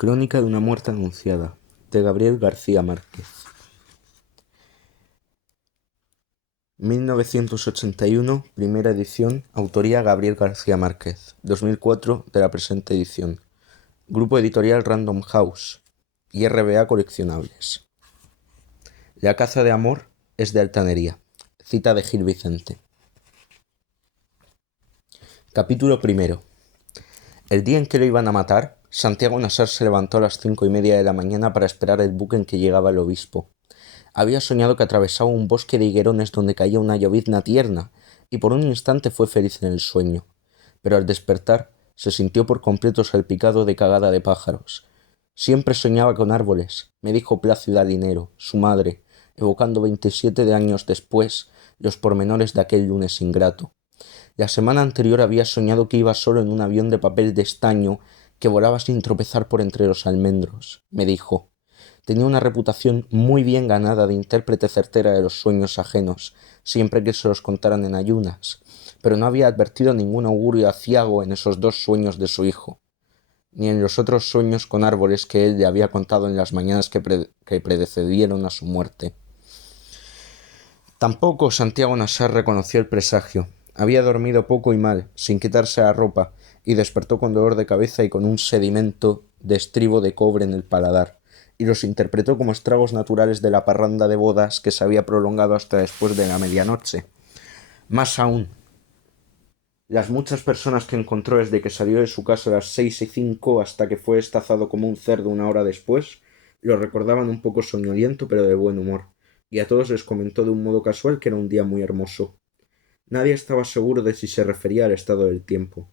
Crónica de una muerte anunciada, de Gabriel García Márquez. 1981, primera edición, autoría Gabriel García Márquez. 2004, de la presente edición. Grupo editorial Random House y RBA Coleccionables. La caza de amor es de altanería. Cita de Gil Vicente. Capítulo primero. El día en que lo iban a matar, Santiago Nassar se levantó a las 5:30 de la mañana para esperar el buque en que llegaba el obispo. Había soñado que atravesaba un bosque de higuerones donde caía una llovizna tierna, y por un instante fue feliz en el sueño. Pero al despertar, se sintió por completo salpicado de cagada de pájaros. Siempre soñaba con árboles, me dijo Plácida Linero, su madre, evocando 27 años después los pormenores de aquel lunes ingrato. La semana anterior había soñado que iba solo en un avión de papel de estaño que volaba sin tropezar por entre los almendros, me dijo. Tenía una reputación muy bien ganada de intérprete certera de los sueños ajenos, siempre que se los contaran en ayunas, pero no había advertido ningún augurio aciago en esos 2 sueños de su hijo, ni en los otros sueños con árboles que él le había contado en las mañanas que predecedieron a su muerte. Tampoco Santiago Nassar reconoció el presagio. Había dormido poco y mal, sin quitarse la ropa, y despertó con dolor de cabeza y con un sedimento de estribo de cobre en el paladar, y los interpretó como estragos naturales de la parranda de bodas que se había prolongado hasta después de la medianoche. Más aún, las muchas personas que encontró desde que salió de su casa a las 6:05 hasta que fue estazado como un cerdo una hora después, lo recordaban un poco soñoliento pero de buen humor, y a todos les comentó de un modo casual que era un día muy hermoso. Nadie estaba seguro de si se refería al estado del tiempo.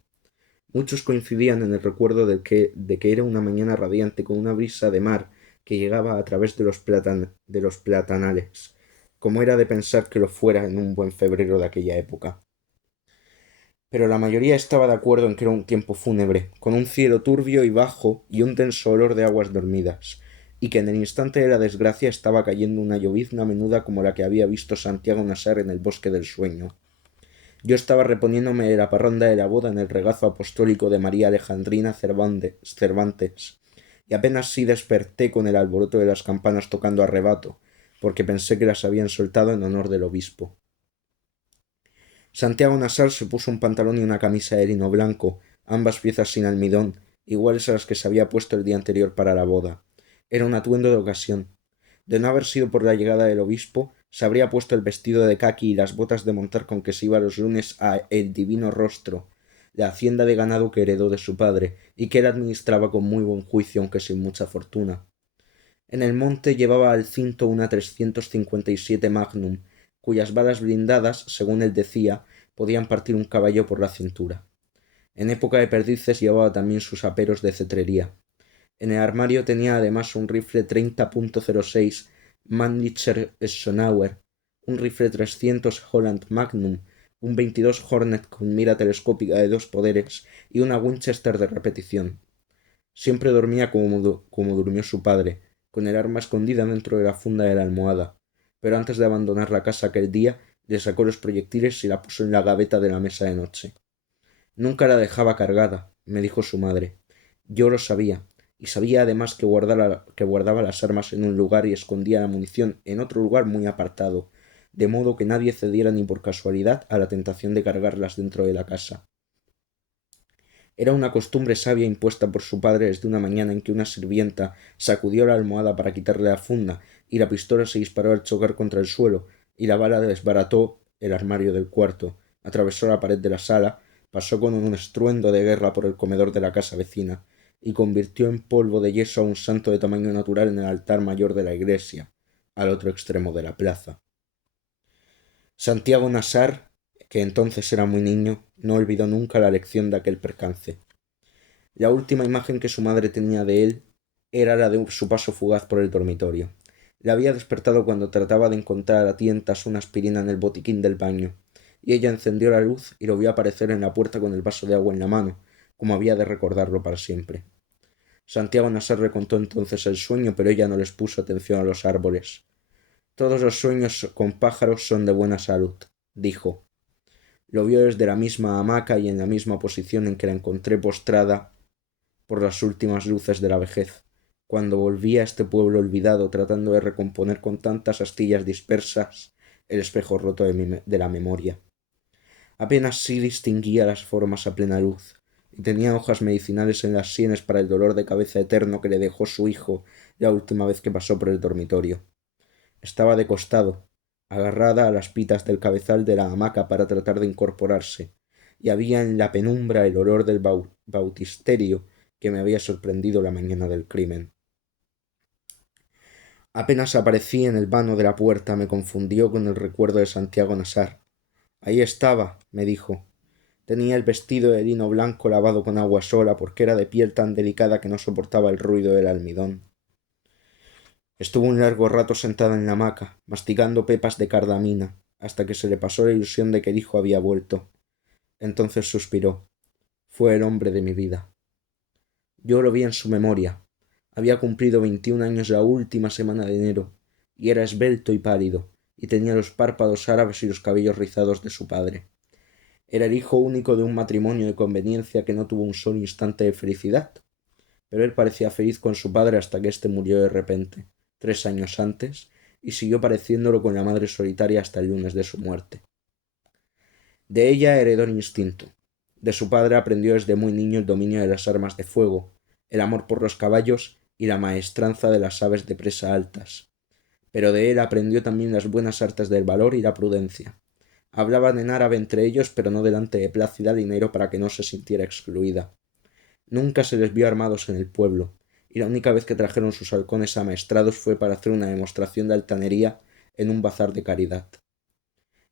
Muchos coincidían en el recuerdo de que era una mañana radiante con una brisa de mar que llegaba a través de los platanales, como era de pensar que lo fuera en un buen febrero de aquella época. Pero la mayoría estaba de acuerdo en que era un tiempo fúnebre, con un cielo turbio y bajo y un denso olor de aguas dormidas, y que en el instante de la desgracia estaba cayendo una llovizna menuda como la que había visto Santiago Nassar en el bosque del sueño. Yo estaba reponiéndome de la parranda de la boda en el regazo apostólico de María Alejandrina Cervantes, y apenas sí desperté con el alboroto de las campanas tocando a rebato, porque pensé que las habían soltado en honor del obispo. Santiago Nassar se puso un pantalón y una camisa de lino blanco, ambas piezas sin almidón, iguales a las que se había puesto el día anterior para la boda. Era un atuendo de ocasión. De no haber sido por la llegada del obispo, se habría puesto el vestido de caqui y las botas de montar con que se iba los lunes a El Divino Rostro, la hacienda de ganado que heredó de su padre, y que él administraba con muy buen juicio aunque sin mucha fortuna. En el monte llevaba al cinto una 357 Magnum, cuyas balas blindadas, según él decía, podían partir un caballo por la cintura. En época de perdices llevaba también sus aperos de cetrería. En el armario tenía además un rifle 30.06 Mannlicher Schonauer, un rifle 300 Holland Magnum, un 22 Hornet con mira telescópica de 2 poderes y una Winchester de repetición. Siempre dormía como durmió su padre, con el arma escondida dentro de la funda de la almohada, pero antes de abandonar la casa aquel día, le sacó los proyectiles y la puso en la gaveta de la mesa de noche. Nunca la dejaba cargada, me dijo su madre. Yo lo sabía, y sabía además que guardaba las armas en un lugar y escondía la munición en otro lugar muy apartado, de modo que nadie cediera ni por casualidad a la tentación de cargarlas dentro de la casa. Era una costumbre sabia impuesta por su padre desde una mañana en que una sirvienta sacudió la almohada para quitarle la funda, y la pistola se disparó al chocar contra el suelo, y la bala desbarató el armario del cuarto, atravesó la pared de la sala, pasó con un estruendo de guerra por el comedor de la casa vecina, y convirtió en polvo de yeso a un santo de tamaño natural en el altar mayor de la iglesia, al otro extremo de la plaza. Santiago Nassar, que entonces era muy niño, no olvidó nunca la lección de aquel percance. La última imagen que su madre tenía de él era la de su paso fugaz por el dormitorio. Le había despertado cuando trataba de encontrar a tientas una aspirina en el botiquín del baño, y ella encendió la luz y lo vio aparecer en la puerta con el vaso de agua en la mano, como había de recordarlo para siempre. Santiago Nassar le contó entonces el sueño, pero ella no les puso atención a los árboles. Todos los sueños con pájaros son de buena salud, dijo. Lo vio desde la misma hamaca y en la misma posición en que la encontré postrada por las últimas luces de la vejez, cuando volví a este pueblo olvidado tratando de recomponer con tantas astillas dispersas el espejo roto de la memoria. Apenas sí distinguía las formas a plena luz, y tenía hojas medicinales en las sienes para el dolor de cabeza eterno que le dejó su hijo la última vez que pasó por el dormitorio. Estaba de costado, agarrada a las pitas del cabezal de la hamaca para tratar de incorporarse, y había en la penumbra el olor del bautisterio que me había sorprendido la mañana del crimen. Apenas aparecí en el vano de la puerta me confundió con el recuerdo de Santiago Nassar. Ahí estaba, me dijo. Tenía el vestido de lino blanco lavado con agua sola porque era de piel tan delicada que no soportaba el ruido del almidón. Estuvo un largo rato sentada en la hamaca, masticando pepas de cardamina, hasta que se le pasó la ilusión de que el hijo había vuelto. Entonces suspiró. Fue el hombre de mi vida. Yo lo vi en su memoria. Había cumplido 21 años la última semana de enero, y era esbelto y pálido, y tenía los párpados árabes y los cabellos rizados de su padre. Era el hijo único de un matrimonio de conveniencia que no tuvo un solo instante de felicidad, pero él parecía feliz con su padre hasta que éste murió de repente, 3 años antes, y siguió pareciéndolo con la madre solitaria hasta el lunes de su muerte. De ella heredó el instinto. De su padre aprendió desde muy niño el dominio de las armas de fuego, el amor por los caballos y la maestranza de las aves de presa altas. Pero de él aprendió también las buenas artes del valor y la prudencia. Hablaban en árabe entre ellos, pero no delante de Plácida Dinero para que no se sintiera excluida. Nunca se les vio armados en el pueblo, y la única vez que trajeron sus halcones amaestrados fue para hacer una demostración de altanería en un bazar de caridad.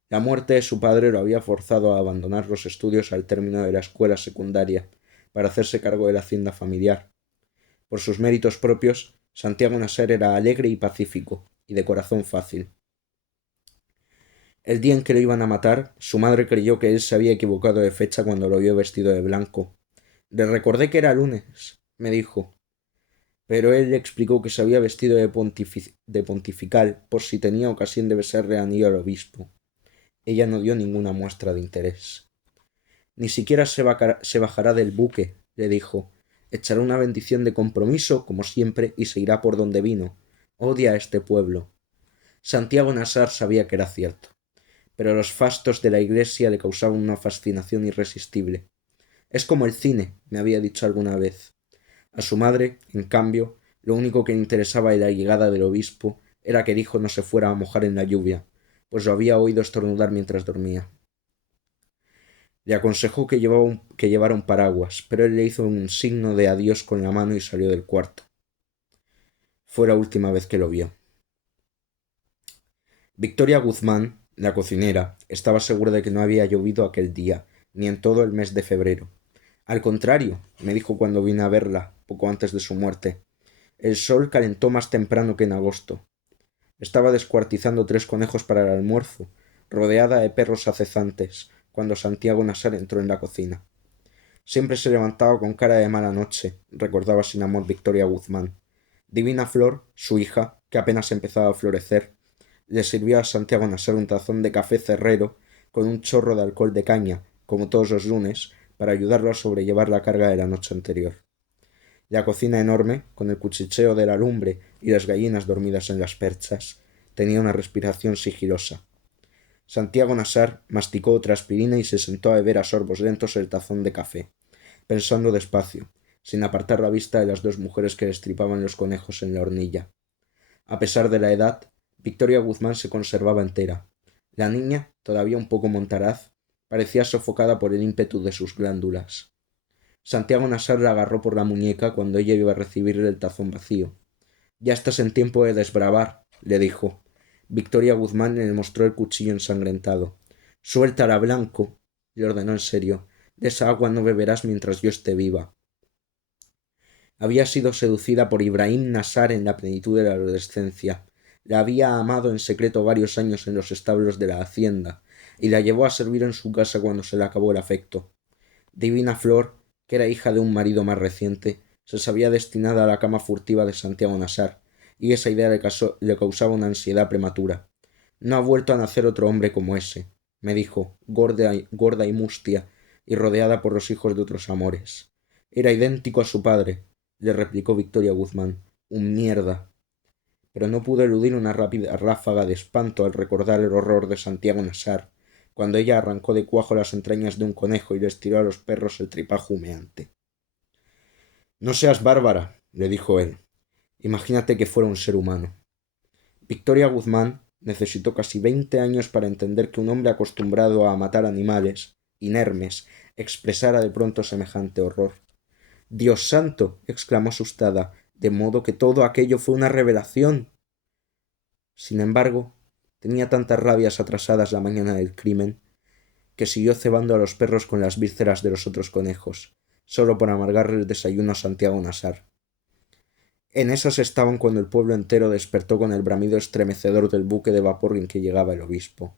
La muerte de su padre lo había forzado a abandonar los estudios al término de la escuela secundaria, para hacerse cargo de la hacienda familiar. Por sus méritos propios, Santiago Nassar era alegre y pacífico, y de corazón fácil. El día en que lo iban a matar, su madre creyó que él se había equivocado de fecha cuando lo vio vestido de blanco. Le recordé que era lunes, me dijo, pero él le explicó que se había vestido de pontifical por si tenía ocasión de besarle anillo al obispo. Ella no dio ninguna muestra de interés. Ni siquiera se bajará del buque, le dijo. Echará una bendición de compromiso, como siempre, y se irá por donde vino. Odia a este pueblo. Santiago Nassar sabía que era cierto, pero los fastos de la iglesia le causaban una fascinación irresistible. Es como el cine, me había dicho alguna vez. A su madre, en cambio, lo único que le interesaba de la llegada del obispo era que el hijo no se fuera a mojar en la lluvia, pues lo había oído estornudar mientras dormía. Le aconsejó que llevara un paraguas, pero él le hizo un signo de adiós con la mano y salió del cuarto. Fue la última vez que lo vio. Victoria Guzmán, la cocinera, estaba segura de que no había llovido aquel día, ni en todo el mes de febrero. Al contrario, me dijo cuando vine a verla, poco antes de su muerte. El sol calentó más temprano que en agosto. Estaba descuartizando 3 conejos para el almuerzo, rodeada de perros acezantes, cuando Santiago Nassar entró en la cocina. Siempre se levantaba con cara de mala noche, recordaba sin amor Victoria Guzmán. Divina Flor, su hija, que apenas empezaba a florecer, le sirvió a Santiago Nassar un tazón de café cerrero con un chorro de alcohol de caña, como todos los lunes, para ayudarlo a sobrellevar la carga de la noche anterior. La cocina enorme, con el cuchicheo de la lumbre y las gallinas dormidas en las perchas, tenía una respiración sigilosa. Santiago Nassar masticó otra aspirina y se sentó a beber a sorbos lentos el tazón de café, pensando despacio, sin apartar la vista de las 2 mujeres que destripaban los conejos en la hornilla. A pesar de la edad, Victoria Guzmán se conservaba entera. La niña, todavía un poco montaraz, parecía sofocada por el ímpetu de sus glándulas. Santiago Nassar la agarró por la muñeca cuando ella iba a recibirle el tazón vacío. Ya estás en tiempo de desbravar, le dijo. Victoria Guzmán le mostró el cuchillo ensangrentado. Suéltala, Blanco, le ordenó en serio. De esa agua no beberás mientras yo esté viva. Había sido seducida por Ibrahim Nassar en la plenitud de la adolescencia. La había amado en secreto varios años en los establos de la hacienda, y la llevó a servir en su casa cuando se le acabó el afecto. Divina Flor, que era hija de un marido más reciente, se sabía destinada a la cama furtiva de Santiago Nassar, y esa idea le causaba una ansiedad prematura. No ha vuelto a nacer otro hombre como ese, me dijo, gorda y mustia, y rodeada por los hijos de otros amores. Era idéntico a su padre, le replicó Victoria Guzmán. Un mierda. Pero no pudo eludir una rápida ráfaga de espanto al recordar el horror de Santiago Nassar, cuando ella arrancó de cuajo las entrañas de un conejo y les tiró a los perros el tripajo humeante. No seas bárbara, le dijo él. Imagínate que fuera un ser humano. Victoria Guzmán necesitó casi 20 años para entender que un hombre acostumbrado a matar animales, inermes, expresara de pronto semejante horror. Dios santo, exclamó asustada, de modo que todo aquello fue una revelación. Sin embargo, tenía tantas rabias atrasadas la mañana del crimen, que siguió cebando a los perros con las vísceras de los otros conejos, solo por amargarle el desayuno a Santiago Nassar. En esas estaban cuando el pueblo entero despertó con el bramido estremecedor del buque de vapor en que llegaba el obispo.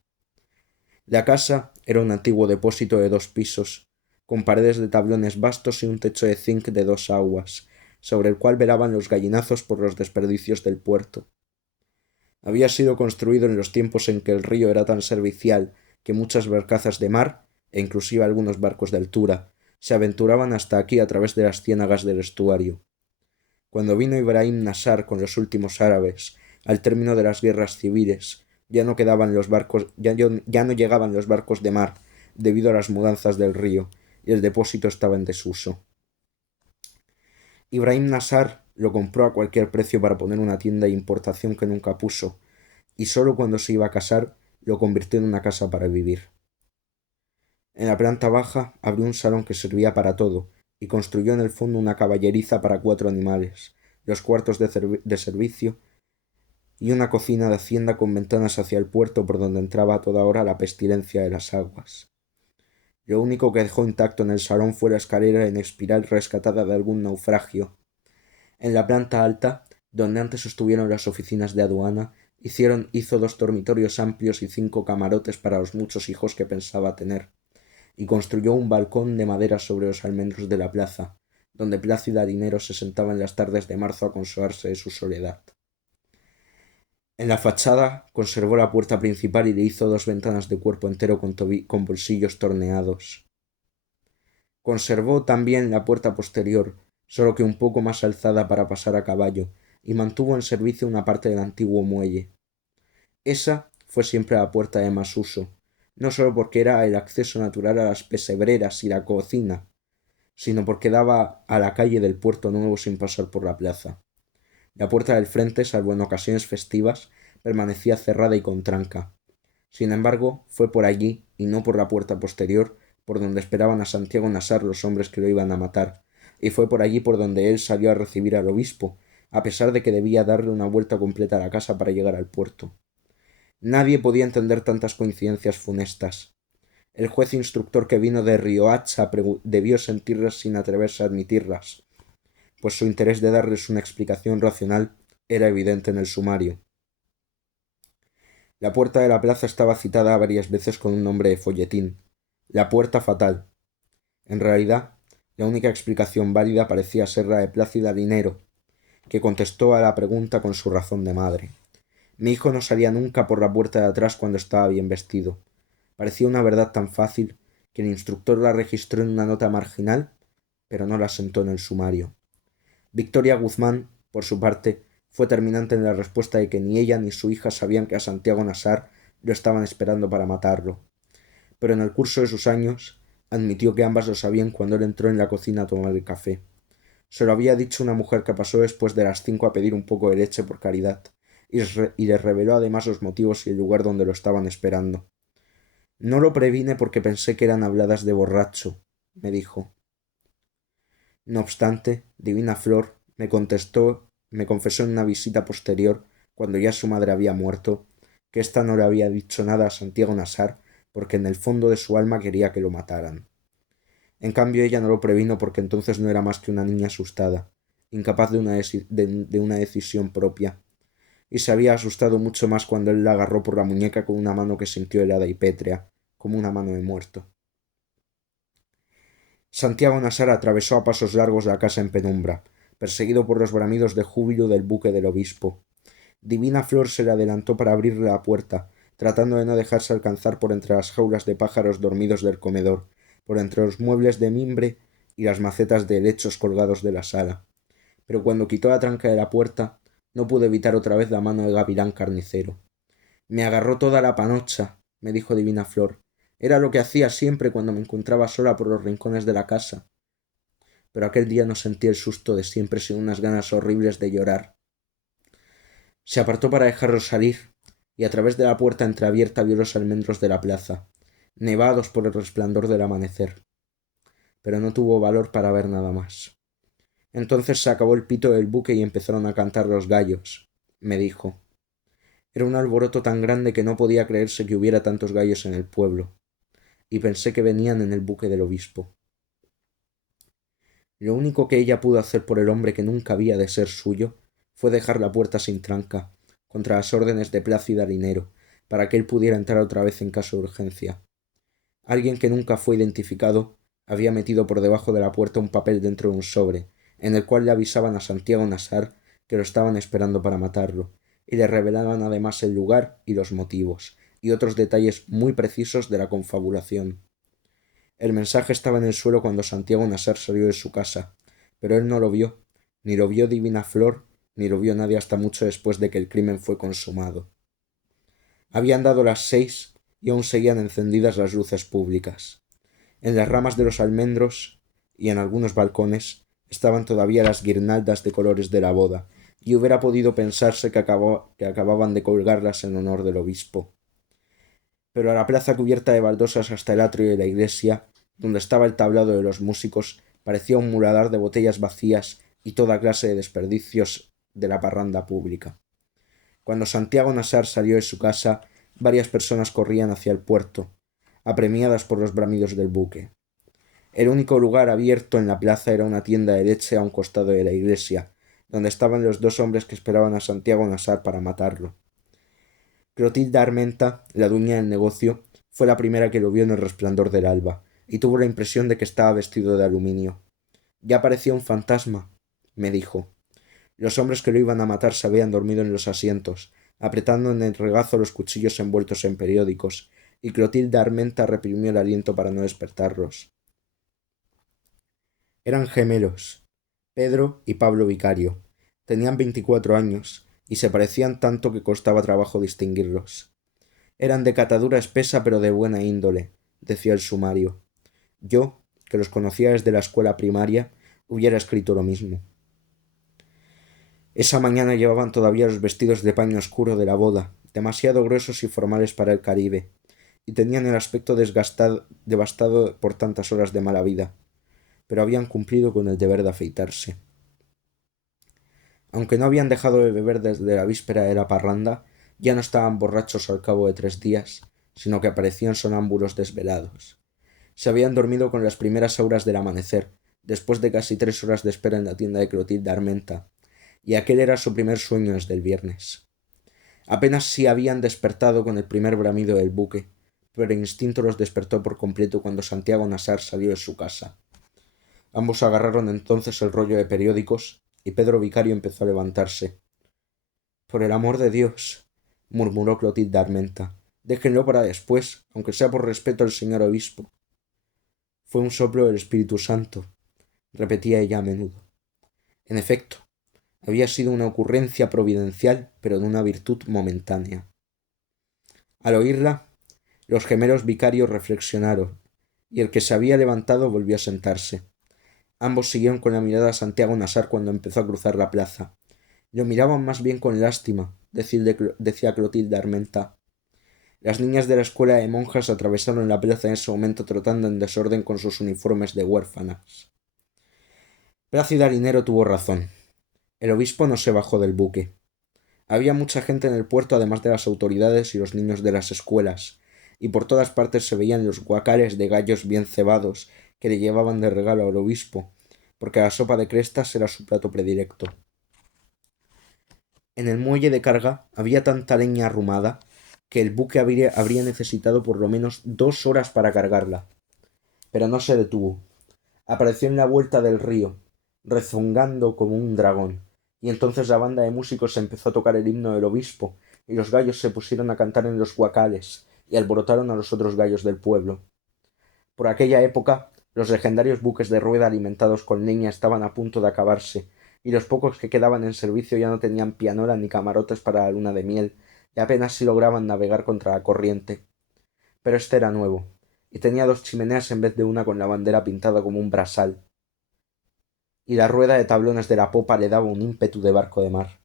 La casa era un antiguo depósito de 2 pisos, con paredes de tablones vastos y un techo de zinc de 2 aguas, sobre el cual velaban los gallinazos por los desperdicios del puerto. Había sido construido en los tiempos en que el río era tan servicial que muchas barcazas de mar, e inclusive algunos barcos de altura, se aventuraban hasta aquí a través de las ciénagas del estuario. Cuando vino Ibrahim Nassar con los últimos árabes, al término de las guerras civiles, ya no llegaban los barcos de mar debido a las mudanzas del río, y el depósito estaba en desuso. Ibrahim Nassar lo compró a cualquier precio para poner una tienda de importación que nunca puso, y sólo cuando se iba a casar lo convirtió en una casa para vivir. En la planta baja abrió un salón que servía para todo, y construyó en el fondo una caballeriza para 4 animales, los cuartos de servicio y una cocina de hacienda con ventanas hacia el puerto por donde entraba a toda hora la pestilencia de las aguas. Lo único que dejó intacto en el salón fue la escalera en espiral rescatada de algún naufragio. En la planta alta, donde antes estuvieron las oficinas de aduana, hizo 2 dormitorios amplios y 5 camarotes para los muchos hijos que pensaba tener, y construyó un balcón de madera sobre los almendros de la plaza, donde Plácida Dinero se sentaba en las tardes de marzo a consolarse de su soledad. En la fachada conservó la puerta principal y le hizo 2 ventanas de cuerpo entero con bolsillos torneados. Conservó también la puerta posterior, solo que un poco más alzada para pasar a caballo, y mantuvo en servicio una parte del antiguo muelle. Esa fue siempre la puerta de más uso, no solo porque era el acceso natural a las pesebreras y la cocina, sino porque daba a la calle del Puerto Nuevo sin pasar por la plaza. La puerta del frente, salvo en ocasiones festivas, permanecía cerrada y con tranca. Sin embargo, fue por allí, y no por la puerta posterior, por donde esperaban a Santiago Nassar los hombres que lo iban a matar, y fue por allí por donde él salió a recibir al obispo, a pesar de que debía darle una vuelta completa a la casa para llegar al puerto. Nadie podía entender tantas coincidencias funestas. El juez instructor que vino de Riohacha debió sentirlas sin atreverse a admitirlas, pues su interés de darles una explicación racional era evidente en el sumario. La puerta de la plaza estaba citada varias veces con un nombre de folletín, la puerta fatal. En realidad, la única explicación válida parecía ser la de Plácida Dinero, que contestó a la pregunta con su razón de madre. Mi hijo no salía nunca por la puerta de atrás cuando estaba bien vestido. Parecía una verdad tan fácil que el instructor la registró en una nota marginal, pero no la sentó en el sumario. Victoria Guzmán, por su parte, fue terminante en la respuesta de que ni ella ni su hija sabían que a Santiago Nassar lo estaban esperando para matarlo. Pero en el curso de sus años admitió que ambas lo sabían cuando él entró en la cocina a tomar el café. Se lo había dicho una mujer que pasó después de las 5 a pedir un poco de leche por caridad, y le reveló además los motivos y el lugar donde lo estaban esperando. No lo previne porque pensé que eran habladas de borracho, me dijo. No obstante, Divina Flor me confesó en una visita posterior, cuando ya su madre había muerto, que ésta no le había dicho nada a Santiago Nassar porque en el fondo de su alma quería que lo mataran. En cambio ella no lo previno porque entonces no era más que una niña asustada, incapaz de una decisión propia, y se había asustado mucho más cuando él la agarró por la muñeca con una mano que sintió helada y pétrea, como una mano de muerto. Santiago Nassar atravesó a pasos largos la casa en penumbra, perseguido por los bramidos de júbilo del buque del obispo. Divina Flor se le adelantó para abrirle la puerta, tratando de no dejarse alcanzar por entre las jaulas de pájaros dormidos del comedor, por entre los muebles de mimbre y las macetas de helechos colgados de la sala. Pero cuando quitó la tranca de la puerta, no pude evitar otra vez la mano de Gavilán Carnicero. Me agarró toda la panocha, me dijo Divina Flor. Era lo que hacía siempre cuando me encontraba sola por los rincones de la casa. Pero aquel día no sentí el susto de siempre, sino unas ganas horribles de llorar. Se apartó para dejarlos salir, y a través de la puerta entreabierta vio los almendros de la plaza, nevados por el resplandor del amanecer. Pero no tuvo valor para ver nada más. Entonces se acabó el pito del buque y empezaron a cantar los gallos, me dijo. Era un alboroto tan grande que no podía creerse que hubiera tantos gallos en el pueblo, y pensé que venían en el buque del obispo. Lo único que ella pudo hacer por el hombre que nunca había de ser suyo fue dejar la puerta sin tranca, contra las órdenes de Plácida Linero, para que él pudiera entrar otra vez en caso de urgencia. Alguien que nunca fue identificado había metido por debajo de la puerta un papel dentro de un sobre, en el cual le avisaban a Santiago Nassar que lo estaban esperando para matarlo, y le revelaban además el lugar y los motivos, y otros detalles muy precisos de la confabulación. El mensaje estaba en el suelo cuando Santiago Nassar salió de su casa, pero él no lo vio, ni lo vio Divina Flor, ni lo vio nadie hasta mucho después de que el crimen fue consumado. Habían dado las 6 y aún seguían encendidas las luces públicas. En las ramas de los almendros y en algunos balcones estaban todavía las guirnaldas de colores de la boda, y hubiera podido pensarse que acababan de colgarlas en honor del obispo. Pero a la plaza cubierta de baldosas hasta el atrio de la iglesia, donde estaba el tablado de los músicos, parecía un muladar de botellas vacías y toda clase de desperdicios de la parranda pública. Cuando Santiago Nassar salió de su casa, varias personas corrían hacia el puerto, apremiadas por los bramidos del buque. El único lugar abierto en la plaza era una tienda de leche a un costado de la iglesia, donde estaban los 2 hombres que esperaban a Santiago Nassar para matarlo. Clotilde Armenta, la dueña del negocio, fue la primera que lo vio en el resplandor del alba, y tuvo la impresión de que estaba vestido de aluminio. Ya parecía un fantasma, me dijo. Los hombres que lo iban a matar se habían dormido en los asientos, apretando en el regazo los cuchillos envueltos en periódicos, y Clotilde Armenta reprimió el aliento para no despertarlos. Eran gemelos, Pedro y Pablo Vicario. Tenían 24 años, y se parecían tanto que costaba trabajo distinguirlos. Eran de catadura espesa pero de buena índole, decía el sumario. Yo, que los conocía desde la escuela primaria, hubiera escrito lo mismo. Esa mañana llevaban todavía los vestidos de paño oscuro de la boda, demasiado gruesos y formales para el Caribe, y tenían el aspecto devastado por tantas horas de mala vida, pero habían cumplido con el deber de afeitarse. Aunque no habían dejado de beber desde la víspera de la parranda, ya no estaban borrachos al cabo de 3 días, sino que aparecían sonámbulos desvelados. Se habían dormido con las primeras horas del amanecer, después de casi 3 horas de espera en la tienda de Clotilde Armenta, y aquel era su primer sueño desde el viernes. Apenas si habían despertado con el primer bramido del buque, pero el instinto los despertó por completo cuando Santiago Nassar salió de su casa. Ambos agarraron entonces el rollo de periódicos, y Pedro Vicario empezó a levantarse. Por el amor de Dios, murmuró Clotilde Armenta, déjenlo para después, aunque sea por respeto al señor obispo. Fue un soplo del Espíritu Santo, repetía ella a menudo. En efecto, había sido una ocurrencia providencial, pero de una virtud momentánea. Al oírla, los gemelos vicarios reflexionaron, y el que se había levantado volvió a sentarse. Ambos siguieron con la mirada a Santiago Nassar cuando empezó a cruzar la plaza. Lo miraban más bien con lástima, decía Clotilde Armenta. Las niñas de la escuela de monjas atravesaron la plaza en ese momento trotando en desorden con sus uniformes de huérfanas. Plácida Linero tuvo razón. El obispo no se bajó del buque. Había mucha gente en el puerto además de las autoridades y los niños de las escuelas, y por todas partes se veían los guacales de gallos bien cebados que le llevaban de regalo al obispo, porque la sopa de crestas era su plato predilecto. En el muelle de carga había tanta leña arrumada que el buque habría necesitado por lo menos 2 horas para cargarla. Pero no se detuvo. Apareció en la vuelta del río, rezongando como un dragón, y entonces la banda de músicos empezó a tocar el himno del obispo, y los gallos se pusieron a cantar en los guacales, y alborotaron a los otros gallos del pueblo. Por aquella época, Los legendarios buques de rueda alimentados con leña estaban a punto de acabarse, y los pocos que quedaban en servicio ya no tenían pianola ni camarotes para la luna de miel, y apenas si lograban navegar contra la corriente. Pero este era nuevo, y tenía 2 chimeneas en vez de una con la bandera pintada como un brasal, y la rueda de tablones de la popa le daba un ímpetu de barco de mar.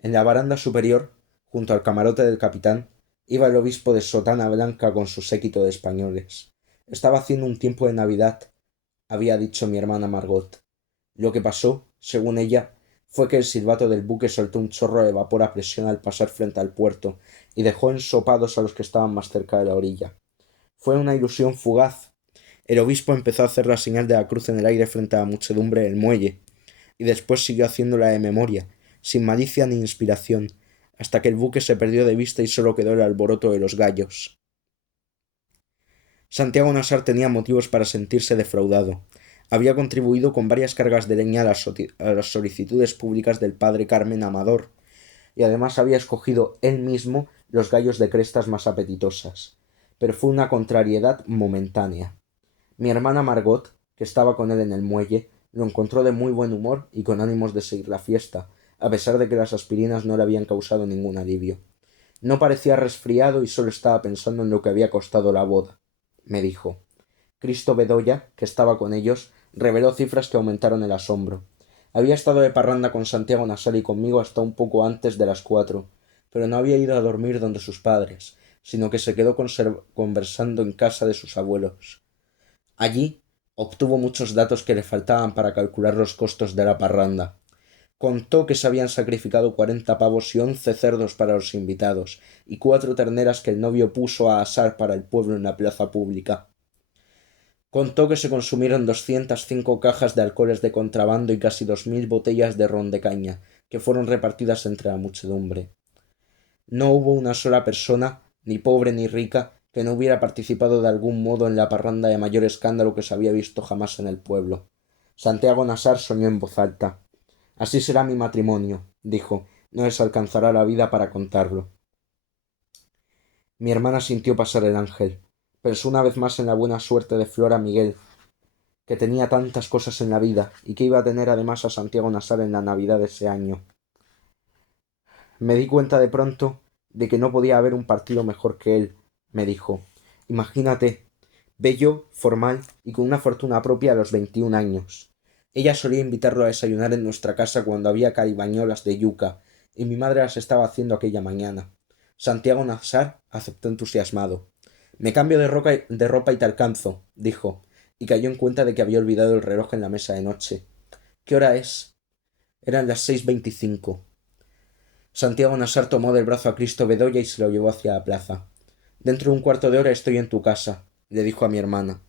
En la baranda superior, junto al camarote del capitán, iba el obispo de sotana blanca con su séquito de españoles. Estaba haciendo un tiempo de Navidad, había dicho mi hermana Margot. Lo que pasó, según ella, fue que el silbato del buque soltó un chorro de vapor a presión al pasar frente al puerto y dejó ensopados a los que estaban más cerca de la orilla. Fue una ilusión fugaz. El obispo empezó a hacer la señal de la cruz en el aire frente a la muchedumbre del muelle, y después siguió haciéndola de memoria, sin malicia ni inspiración, hasta que el buque se perdió de vista y solo quedó el alboroto de los gallos. Santiago Nassar tenía motivos para sentirse defraudado. Había contribuido con varias cargas de leña a las solicitudes públicas del padre Carmen Amador, y además había escogido él mismo los gallos de crestas más apetitosas. Pero fue una contrariedad momentánea. Mi hermana Margot, que estaba con él en el muelle, lo encontró de muy buen humor y con ánimos de seguir la fiesta, a pesar de que las aspirinas no le habían causado ningún alivio. No parecía resfriado y solo estaba pensando en lo que había costado la boda, me dijo. Cristo Bedoya, que estaba con ellos, reveló cifras que aumentaron el asombro. Había estado de parranda con Santiago Nassar y conmigo hasta un poco antes de las 4, pero no había ido a dormir donde sus padres, sino que se quedó conversando en casa de sus abuelos. Allí obtuvo muchos datos que le faltaban para calcular los costos de la parranda. Contó que se habían sacrificado 40 pavos y 11 cerdos para los invitados, y 4 terneras que el novio puso a asar para el pueblo en la plaza pública. Contó que se consumieron 205 cajas de alcoholes de contrabando y casi 2000 botellas de ron de caña, que fueron repartidas entre la muchedumbre. No hubo una sola persona, ni pobre ni rica, que no hubiera participado de algún modo en la parranda de mayor escándalo que se había visto jamás en el pueblo. Santiago Nassar soñó en voz alta. Así será mi matrimonio, dijo. No les alcanzará la vida para contarlo. Mi hermana sintió pasar el ángel. Pensó una vez más en la buena suerte de Flora Miguel, que tenía tantas cosas en la vida y que iba a tener además a Santiago Nassar en la Navidad de ese año. Me di cuenta de pronto de que no podía haber un partido mejor que él, me dijo. Imagínate, bello, formal y con una fortuna propia a los 21 años. Ella solía invitarlo a desayunar en nuestra casa cuando había caribañolas de yuca, y mi madre las estaba haciendo aquella mañana. Santiago Nassar aceptó entusiasmado. Me cambio de ropa y te alcanzo, dijo, y cayó en cuenta de que había olvidado el reloj en la mesa de noche. ¿Qué hora es? Eran las 6:25. Santiago Nassar tomó del brazo a Cristo Bedoya y se lo llevó hacia la plaza. Dentro de un cuarto de hora estoy en tu casa, le dijo a mi hermana.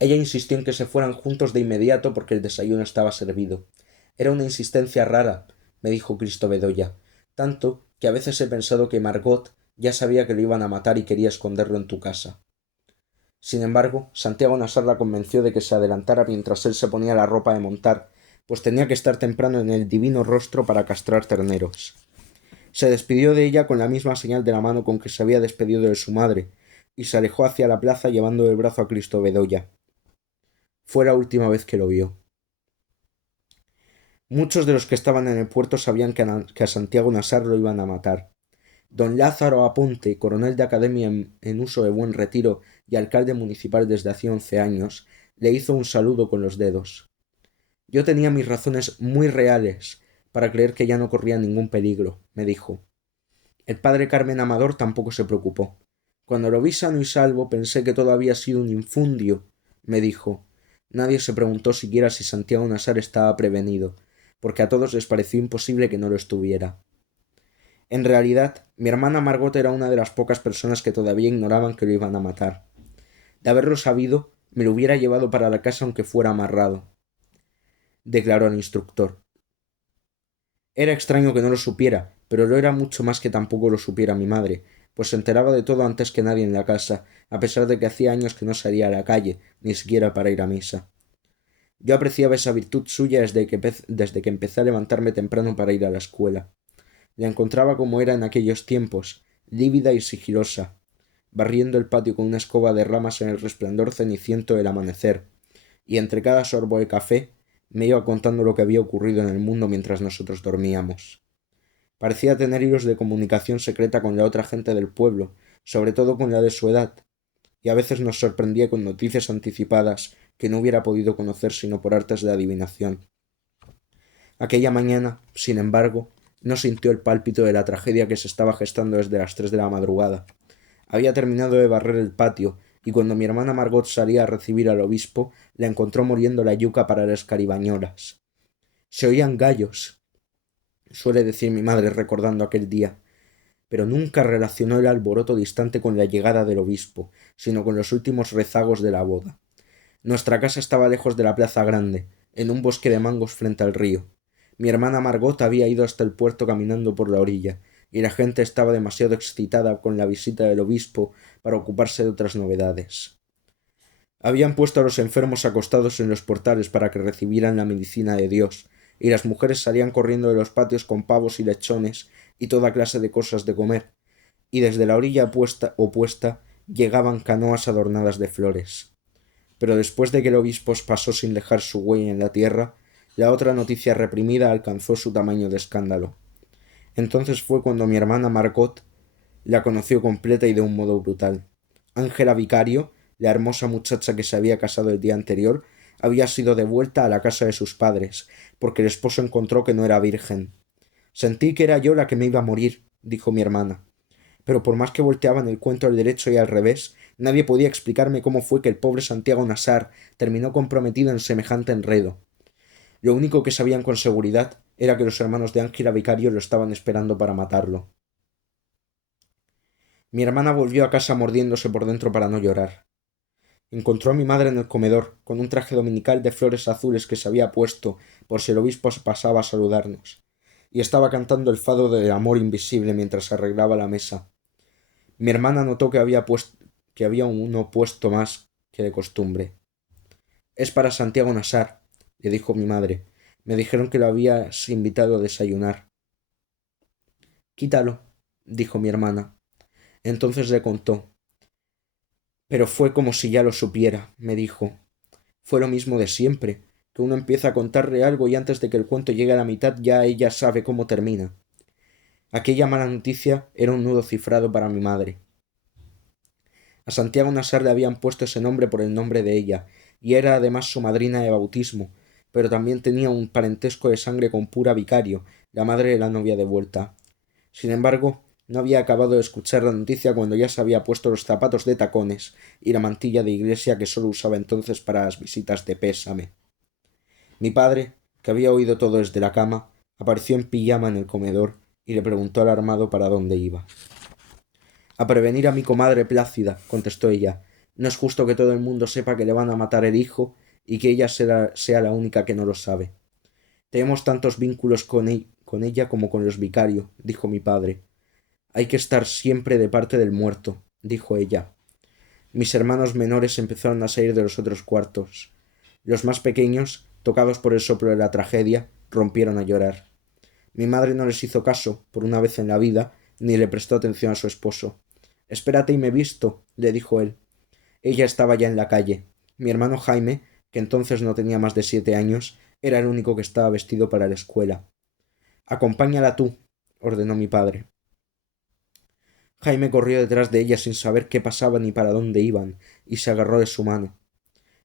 Ella insistió en que se fueran juntos de inmediato porque el desayuno estaba servido. Era una insistencia rara, me dijo Cristo Bedoya, tanto que a veces he pensado que Margot ya sabía que lo iban a matar y quería esconderlo en tu casa. Sin embargo, Santiago Nassar la convenció de que se adelantara mientras él se ponía la ropa de montar, pues tenía que estar temprano en el divino rostro para castrar terneros. Se despidió de ella con la misma señal de la mano con que se había despedido de su madre, y se alejó hacia la plaza llevando el brazo a Cristo Bedoya. Fue la última vez que lo vio. Muchos de los que estaban en el puerto sabían que a Santiago Nassar lo iban a matar. Don Lázaro Aponte, coronel de academia en uso de buen retiro y alcalde municipal desde hacía 11 años, le hizo un saludo con los dedos. Yo tenía mis razones muy reales para creer que ya no corría ningún peligro, me dijo. El padre Carmen Amador tampoco se preocupó. Cuando lo vi sano y salvo pensé que todo había sido un infundio, me dijo. Nadie se preguntó siquiera si Santiago Nassar estaba prevenido, porque a todos les pareció imposible que no lo estuviera. En realidad, mi hermana Margot era una de las pocas personas que todavía ignoraban que lo iban a matar. De haberlo sabido, me lo hubiera llevado para la casa aunque fuera amarrado, declaró el instructor. Era extraño que no lo supiera, pero lo era mucho más que tampoco lo supiera mi madre, pues se enteraba de todo antes que nadie en la casa, a pesar de que hacía años que no salía a la calle, ni siquiera para ir a misa. Yo apreciaba esa virtud suya desde que empecé a levantarme temprano para ir a la escuela. La encontraba como era en aquellos tiempos, lívida y sigilosa, barriendo el patio con una escoba de ramas en el resplandor ceniciento del amanecer, y entre cada sorbo de café me iba contando lo que había ocurrido en el mundo mientras nosotros dormíamos. Parecía tener hilos de comunicación secreta con la otra gente del pueblo, sobre todo con la de su edad, y a veces nos sorprendía con noticias anticipadas que no hubiera podido conocer sino por artes de adivinación. Aquella mañana, sin embargo, no sintió el pálpito de la tragedia que se estaba gestando desde las 3 de la madrugada. Había terminado de barrer el patio, y cuando mi hermana Margot salía a recibir al obispo, la encontró moliendo la yuca para las caribañolas. Se oían gallos, suele decir mi madre recordando aquel día, pero nunca relacionó el alboroto distante con la llegada del obispo, sino con los últimos rezagos de la boda. Nuestra casa estaba lejos de la plaza grande, en un bosque de mangos frente al río. Mi hermana Margot había ido hasta el puerto caminando por la orilla, y la gente estaba demasiado excitada con la visita del obispo para ocuparse de otras novedades. Habían puesto a los enfermos acostados en los portales para que recibieran la medicina de Dios, y las mujeres salían corriendo de los patios con pavos y lechones y toda clase de cosas de comer, y desde la orilla opuesta llegaban canoas adornadas de flores. Pero después de que el obispo pasó sin dejar su huella en la tierra, la otra noticia reprimida alcanzó su tamaño de escándalo. Entonces fue cuando mi hermana Margot la conoció completa y de un modo brutal. Ángela Vicario, la hermosa muchacha que se había casado el día anterior, había sido devuelta a la casa de sus padres, porque el esposo encontró que no era virgen. Sentí que era yo la que me iba a morir, dijo mi hermana. Pero por más que volteaban el cuento al derecho y al revés, nadie podía explicarme cómo fue que el pobre Santiago Nassar terminó comprometido en semejante enredo. Lo único que sabían con seguridad era que los hermanos de Ángela Vicario lo estaban esperando para matarlo. Mi hermana volvió a casa mordiéndose por dentro para no llorar. Encontró a mi madre en el comedor, con un traje dominical de flores azules que se había puesto por si el obispo pasaba a saludarnos, y estaba cantando el fado del amor invisible mientras arreglaba la mesa. Mi hermana notó que había uno puesto más que de costumbre. Es para Santiago Nassar, le dijo mi madre. Me dijeron que lo habías invitado a desayunar. Quítalo, dijo mi hermana. Entonces le contó. Pero fue como si ya lo supiera, me dijo. Fue lo mismo de siempre, que uno empieza a contarle algo y antes de que el cuento llegue a la mitad ya ella sabe cómo termina. Aquella mala noticia era un nudo cifrado para mi madre. A Santiago Nassar le habían puesto ese nombre por el nombre de ella, y era además su madrina de bautismo, pero también tenía un parentesco de sangre con Pura Vicario, la madre de la novia de vuelta. Sin embargo, no había acabado de escuchar la noticia cuando ya se había puesto los zapatos de tacones y la mantilla de iglesia que sólo usaba entonces para las visitas de pésame. Mi padre, que había oído todo desde la cama, apareció en pijama en el comedor y le preguntó alarmado para dónde iba. A prevenir a mi comadre Plácida, contestó ella. No es justo que todo el mundo sepa que le van a matar el hijo y que ella sea la única que no lo sabe. Tenemos tantos vínculos con ella como con los vicarios, dijo mi padre. Hay que estar siempre de parte del muerto, dijo ella. Mis hermanos menores empezaron a salir de los otros cuartos. Los más pequeños, tocados por el soplo de la tragedia, rompieron a llorar. Mi madre no les hizo caso, por una vez en la vida, ni le prestó atención a su esposo. Espérate y me visto, le dijo él. Ella estaba ya en la calle. Mi hermano Jaime, que entonces no tenía más de 7 años, era el único que estaba vestido para la escuela. Acompáñala tú, ordenó mi padre. Jaime corrió detrás de ella sin saber qué pasaba ni para dónde iban, y se agarró de su mano.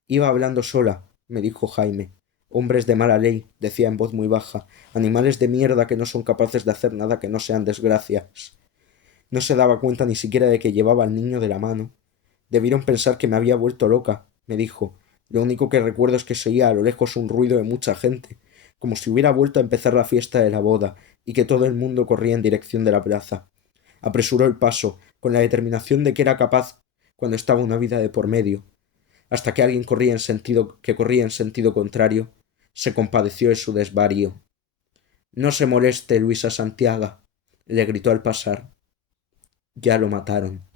Iba hablando sola, me dijo Jaime. Hombres de mala ley, decía en voz muy baja, animales de mierda que no son capaces de hacer nada que no sean desgracias. No se daba cuenta ni siquiera de que llevaba al niño de la mano. Debieron pensar que me había vuelto loca, me dijo. Lo único que recuerdo es que se oía a lo lejos un ruido de mucha gente, como si hubiera vuelto a empezar la fiesta de la boda, y que todo el mundo corría en dirección de la plaza. Apresuró el paso, con la determinación de que era capaz cuando estaba una vida de por medio. Hasta que alguien corría en sentido contrario, se compadeció de su desvarío. No se moleste, Luisa Santiago, le gritó al pasar. Ya lo mataron.